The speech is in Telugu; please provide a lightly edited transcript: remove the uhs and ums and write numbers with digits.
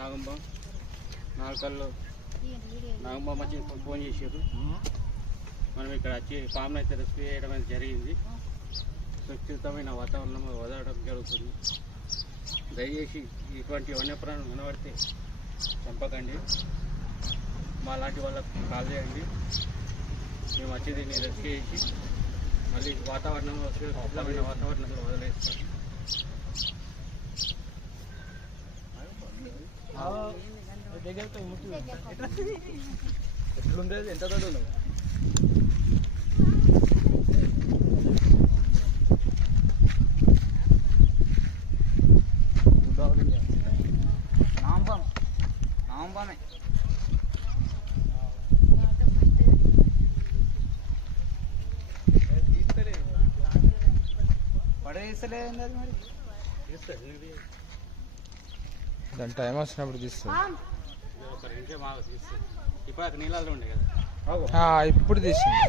నాగంబ నాలుకల్లో నాగంబ వచ్చి ఫోన్ చేశారు. మనం ఇక్కడ వచ్చి ఫామ్ని అయితే రెస్క్యూ చేయడం అనేది జరిగింది. సురక్షితమైన వాతావరణం వదలడం జరుగుతుంది. దయచేసి ఇటువంటి వన్యప్రాణులు కనబడితే చంపకండి. మా లాంటి వాళ్ళకు కాల్ చేయండి. మేము వచ్చి దీన్ని రెస్క్యూ చేసి మళ్ళీ వాతావరణంలో సురక్షితమైన వాతావరణంలో వదిలేస్తాం. ఎట్లుండేది ఎంత తోడు ఉండదు. పడేస్తలే మరి దాని టైం వచ్చినప్పుడు తీస్తుంది. ఇప్పుడు నీళ్ళల్లో ఉండే కదా ఇప్పుడు తీసింది.